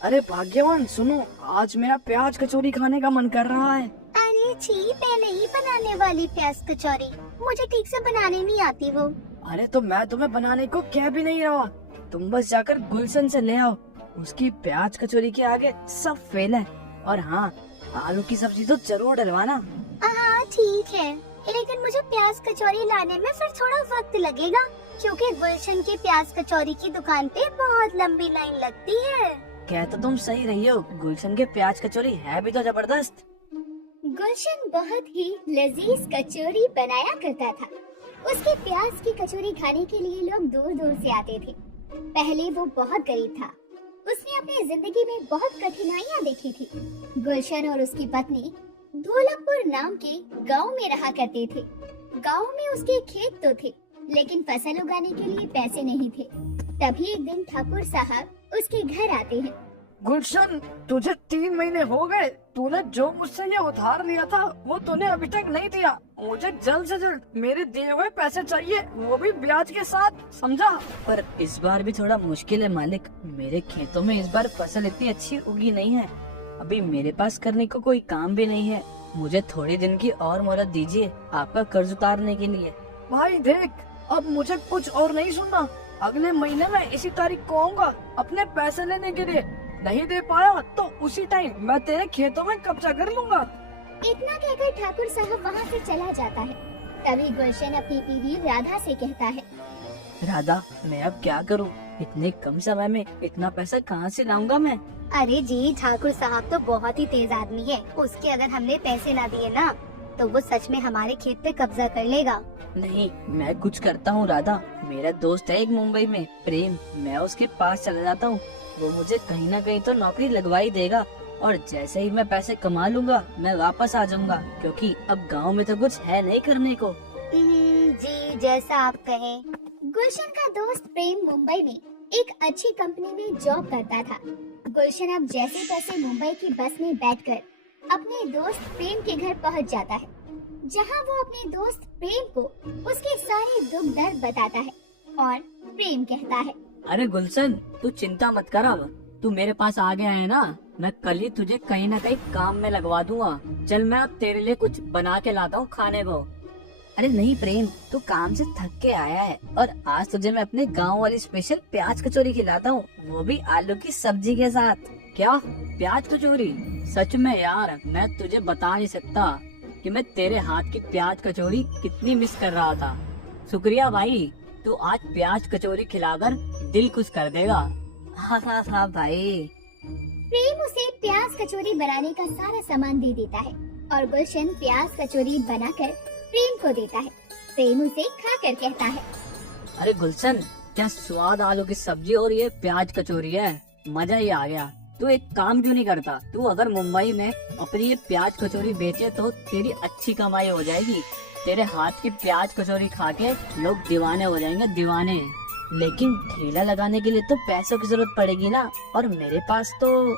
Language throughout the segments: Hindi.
अरे भाग्यवान सुनो, आज मेरा प्याज कचौरी खाने का मन कर रहा है। अरे छी, मैं नहीं बनाने वाली प्याज कचौरी। मुझे ठीक से बनाने नहीं आती वो। अरे तो मैं तुम्हें बनाने को कह भी नहीं रहा, तुम बस जाकर गुलशन से ले आओ। उसकी प्याज कचौरी के आगे सब फेल है। और हाँ, आलू की सब्जी तो जरूर डलवाना। हाँ ठीक है, लेकिन मुझे प्याज कचौरी लाने में फिर थोड़ा वक्त लगेगा, क्योंकि गुलशन की प्याज कचौरी की दुकान पे बहुत लंबी लाइन लगती है। कह तो तुम सही रही हो, गुलशन के प्याज कचौरी है भी तो जबरदस्त। गुलशन बहुत ही लजीज कचौरी बनाया करता था। उसके प्याज की कचौरी खाने के लिए लोग दूर दूर से आते थे। पहले वो बहुत गरीब था। उसने अपनी जिंदगी में बहुत कठिनाइयां देखी थी। गुलशन और उसकी पत्नी ढोलकपुर नाम के गांव में रहा करते थे। गांव में उसके खेत तो थे, लेकिन फसल उगाने के लिए पैसे नहीं थे। तभी एक दिन ठाकुर साहब उसके घर आते हैं। गुलशन, तुझे 3 महीने हो गए, तूने जो मुझसे ये उधार लिया था वो तूने अभी तक नहीं दिया। मुझे जल्द से जल्द मेरे दिए हुए पैसे चाहिए, वो भी ब्याज के साथ, समझा? पर इस बार भी थोड़ा मुश्किल है मालिक। मेरे खेतों में इस बार फसल इतनी अच्छी उगी नहीं है। अभी मेरे पास करने को कोई काम भी नहीं है। मुझे थोड़े दिन की और मोहलत दीजिए आपका कर्ज उतारने के लिए। भाई देख, अब मुझे कुछ और नहीं सुनना। अगले महीने में इसी तारीख को आऊंगा अपने पैसे लेने के लिए। नहीं दे पाया तो उसी टाइम मैं तेरे खेतों में कब्जा कर लूंगा। इतना कहकर ठाकुर साहब वहाँ से चला जाता है। तभी गुलशन अपनी बीवी राधा से कहता है, राधा, मैं अब क्या करूं? इतने कम समय में इतना पैसा कहाँ से लाऊंगा मैं? अरे जी, ठाकुर साहब तो बहुत ही तेज आदमी है। उसके अगर हमने पैसे ना दिए ना, तो वो सच में हमारे खेत पे कब्जा कर लेगा। नहीं, मैं कुछ करता हूँ राधा। मेरा दोस्त है एक मुंबई में, प्रेम। मैं उसके पास चला जाता हूँ, वो मुझे कहीं ना कहीं तो नौकरी लगवा ही देगा। और जैसे ही मैं पैसे कमा लूंगा मैं वापस आ जाऊंगा, क्योंकि अब गांव में तो कुछ है नहीं करने को। जी, जैसा आप कहें। गुलशन का दोस्त प्रेम मुंबई में एक अच्छी कंपनी में जॉब करता था। गुलशन अब जैसे तैसे मुंबई की बस में बैठकर अपने दोस्त प्रेम के घर पहुंच जाता है, जहां वो अपने दोस्त प्रेम को उसके सारे दुख दर्द बताता है। और प्रेम कहता है, अरे गुलशन, तू चिंता मत कर, अब तू मेरे पास आ गया है ना, मैं कल ही तुझे कहीं ना कहीं काम में लगवा दूंगा। चल, मैं अब तेरे लिए कुछ बना के लाता हूँ खाने को। अरे नहीं प्रेम, तू काम से थक के आया है और आज तुझे मैं अपने गांव वाली स्पेशल प्याज कचौरी खिलाता हूँ, वो भी आलू की सब्जी के साथ। क्या प्याज कचौरी? सच में यार, मैं तुझे बता नहीं सकता कि मैं तेरे हाथ की प्याज कचौरी कितनी मिस कर रहा था। शुक्रिया भाई, तू आज प्याज कचौरी खिलाकर दिल खुश कर देगा। हाँ हाँ हाँ भाई। प्रेम उसे प्याज कचौरी बनाने का सारा सामान दे देता है और गुलशन प्याज कचौरी बनाकर प्रेम को देता है। प्रेम उसे खाकर कहता है, अरे गुलशन, क्या स्वाद आलू की सब्जी और ये प्याज कचौरी है, मजा ही आ गया। तू एक काम क्यों नहीं करता? तू अगर मुंबई में अपनी ये प्याज कचौरी बेचे तो तेरी अच्छी कमाई हो जाएगी। तेरे हाथ की प्याज कचौरी खा के लोग दीवाने हो जाएंगे, दीवाने। लेकिन ठेला लगाने के लिए तो पैसों की जरूरत पड़ेगी ना, और मेरे पास तो।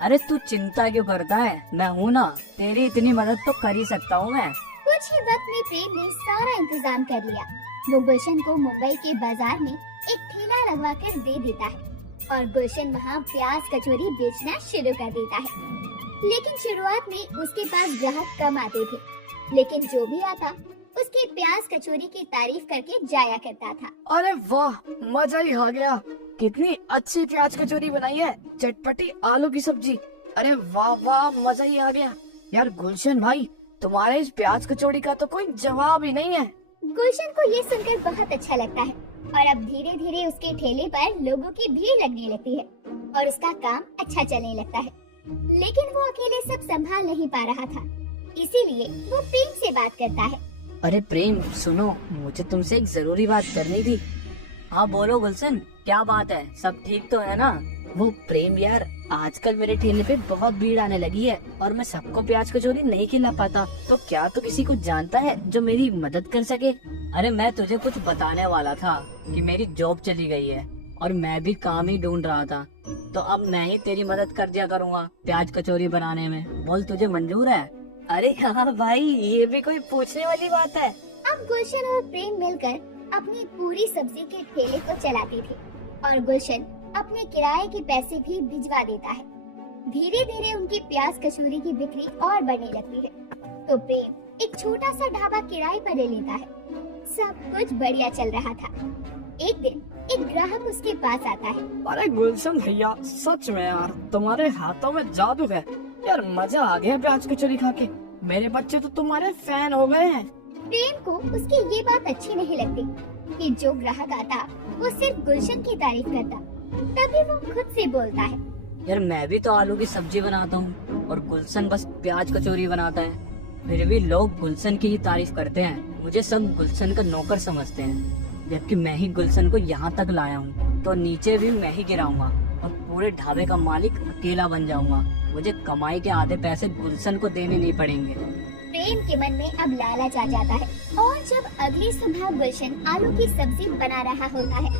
अरे तू चिंता क्यों करता है, मैं हूँ ना, तेरी इतनी मदद तो कर ही सकता हूँ मैं। कुछ ही वक्त में प्रेम ने सारा इंतजाम कर लिया। वो गुलशन को मुंबई के बाजार में एक ठेला लगवा कर दे देता है और गुलशन वहाँ प्याज कचौरी बेचना शुरू कर देता है। लेकिन शुरुआत में उसके पास ग्राहक कम आते थे, लेकिन जो भी आता उसके प्याज कचौरी की तारीफ करके जाया करता था। अरे वाह, मजा ही आ गया। कितनी अच्छी प्याज कचौरी बनाई है, चटपटी आलू की सब्जी। अरे वाह वाह, मजा ही आ गया। यार गुलशन भाई, तुम्हारे इस प्याज कचौड़ी का तो कोई जवाब ही नहीं है। गुलशन को ये सुनकर बहुत अच्छा लगता है और अब धीरे धीरे उसके ठेले पर लोगों की भीड़ लगने लगती है और उसका काम अच्छा चलने लगता है। लेकिन वो अकेले सब संभाल नहीं पा रहा था, इसीलिए वो प्रेम से बात करता है। अरे प्रेम सुनो, मुझे तुमसे एक जरूरी बात करनी थी। हाँ बोलो गुलशन, क्या बात है? सब ठीक तो है ना? वो प्रेम यार, आजकल मेरे ठेले पे बहुत भीड़ आने लगी है और मैं सबको प्याज कचौरी नहीं खिला पाता। तो क्या तू किसी को जानता है जो मेरी मदद कर सके? अरे मैं तुझे कुछ बताने वाला था कि मेरी जॉब चली गई है और मैं भी काम ही ढूंढ रहा था, तो अब मैं ही तेरी मदद कर दिया करूँगा प्याज कचौरी बनाने में। बोल, तुझे मंजूर है? अरे हाँ भाई, ये भी कोई पूछने वाली बात है। अब गुलशन और प्रेम मिलकर अपनी पूरी सब्जी के ठेले को चलाते थे और गुलशन अपने किराए के पैसे भी भिजवा देता है। धीरे धीरे उनकी प्याज कचौरी की बिक्री और बढ़ने लगती है। तो प्रेम एक छोटा सा ढाबा किराए पर ले लेता है। सब कुछ बढ़िया चल रहा था। एक दिन एक ग्राहक उसके पास आता है। अरे गुलशन भैया, सच में यार तुम्हारे हाथों में जादू है यार। मजा आ गया प्याज कचौरी खा के। मेरे बच्चे तो तुम्हारे फैन हो गए हैं। प्रेम को उसकी ये बात अच्छी नहीं लगती कि जो ग्राहक आता वो सिर्फ गुलशन की तारीफ करता। तभी वो खुद से बोलता है, यार मैं भी तो आलू की सब्जी बनाता हूँ और गुलशन बस प्याज कचौरी बनाता है। फिर भी लोग गुलशन की ही तारीफ करते हैं। मुझे सब गुलशन का नौकर समझते हैं, जबकि मैं ही गुलशन को यहाँ तक लाया हूँ। तो नीचे भी मैं ही गिराऊंगा और पूरे ढाबे का मालिक अकेला बन जाऊंगा। मुझे कमाई के आधे पैसे गुलशन को देने नहीं पड़ेंगे। प्रेम के मन में अब लालच आ जाता है और जब अगली सुबह गुलशन आलू की सब्जी बना रहा होता है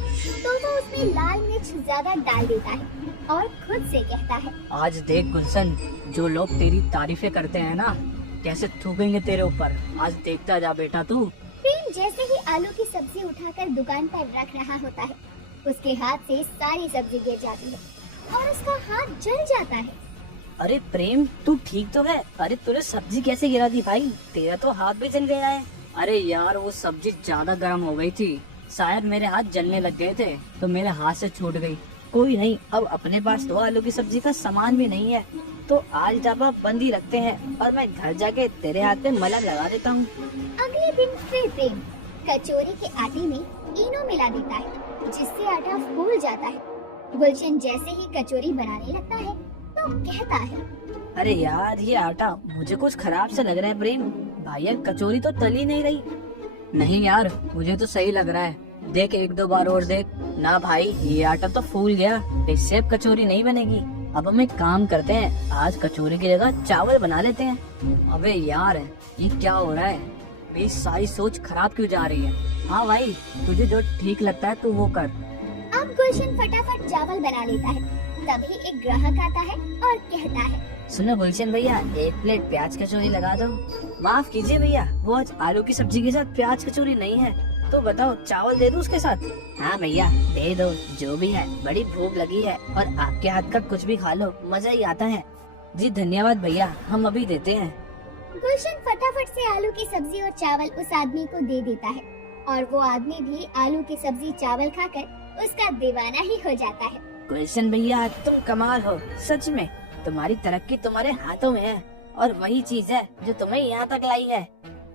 तो वो उसमें लाल मिर्च ज्यादा डाल देता है और खुद से कहता है, आज देख गुलशन, जो लोग तेरी तारीफें करते हैं ना, कैसे थूकेंगे तेरे ऊपर। आज देखता जा बेटा तू। प्रेम जैसे ही आलू की सब्जी उठाकर दुकान पर रख रहा होता है, उसके हाथ से सारी सब्जी गिर जाती है और उसका हाथ जल जाता है। अरे प्रेम, तू ठीक तो है? अरे तूने सब्जी कैसे गिरा दी भाई? तेरा तो हाथ भी जल गया है। अरे यार वो सब्जी ज्यादा गर्म हो गई थी, शायद मेरे हाथ जलने लग गए थे तो मेरे हाथ से छूट गई। कोई नहीं, अब अपने पास तो आलू की सब्जी का सामान भी नहीं है, तो आज ढाबा बंद ही रखते हैं और मैं घर जाके तेरे हाथ पे मलहम लगा देता हूँ। अगले दिन फिर प्रेम कचौरी के आटे में इनो मिला देता है, जिससे आटा फूल जाता है। गुलशन जैसे ही कचौरी बनाने लगता है तो कहता है, अरे यार ये आटा मुझे कुछ खराब सा लग रहा है प्रेम। भाई यार कचौरी तो तली नहीं रही। नहीं यार, मुझे तो सही लग रहा है। देख एक दो बार और देख। ना भाई, ये आटा तो फूल गया, इससे अब कचौरी नहीं बनेगी। अब हम एक काम करते हैं, आज कचौरी की जगह चावल बना लेते हैं। अबे यार ये क्या हो रहा है? मेरी सारी सोच खराब क्यों जा रही है? हाँ भाई, तुझे जो ठीक लगता है तू वो कर। अब गुलशन फटाफट चावल बना लेता है। तभी एक ग्राहक आता है और कहता है, सुनो गुलशन भैया, एक प्लेट प्याज कचौरी लगा दो। माफ कीजिए भैया, वो आज आलू की सब्जी के साथ प्याज कचौरी नहीं है। तो बताओ चावल दे दूं उसके साथ? हाँ भैया दे दो, जो भी है, बड़ी भूख लगी है और आपके हाथ का कुछ भी खा लो, मजा ही आता है। जी धन्यवाद भैया, हम अभी देते हैं। गुलशन फटाफट से आलू की सब्जी और चावल उस आदमी को दे देता है और वो आदमी भी आलू की सब्जी चावल खाकर उसका दीवाना ही हो जाता है। गुलशन भैया तुम कमाल हो, सच में तुम्हारी तरक्की तुम्हारे हाथों में है और वही चीज है जो तुम्हें यहाँ तक लाई है।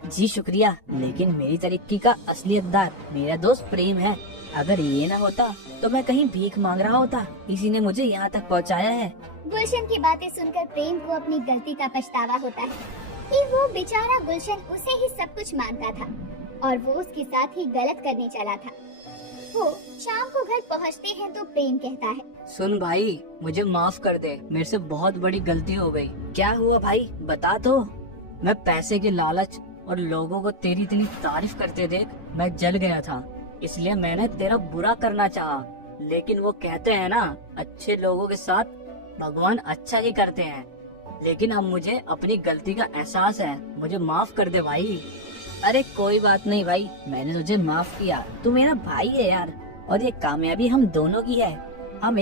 जी शुक्रिया, लेकिन मेरी तरक्की का असली हकदार मेरा दोस्त प्रेम है। अगर ये न होता तो मैं कहीं भीख मांग रहा होता, इसी ने मुझे यहाँ तक पहुँचाया है। गुलशन की बातें सुनकर प्रेम को अपनी गलती का पछतावा होता है कि वो बेचारा गुलशन उसे ही सब कुछ मानता था और वो उसके साथ ही गलत करने चला था। वो शाम को घर पहुंचते हैं तो प्रेम कहता है, सुन भाई, मुझे माफ कर दे, मेरे से बहुत बड़ी गलती हो गई। क्या हुआ भाई बता तो। मैं पैसे के लालच और लोगों को तेरी इतनी तारीफ करते देख मैं जल गया था, इसलिए मैंने तेरा बुरा करना चाहा। लेकिन वो कहते हैं ना, अच्छे लोगों के साथ भगवान अच्छा ही करते हैं। लेकिन अब मुझे अपनी गलती का एहसास है, मुझे माफ कर दे भाई। अरे कोई बात नहीं भाई, मैंने तुझे माफ किया, तू मेरा भाई है यार, और ये कामयाबी हम दोनों की है। हम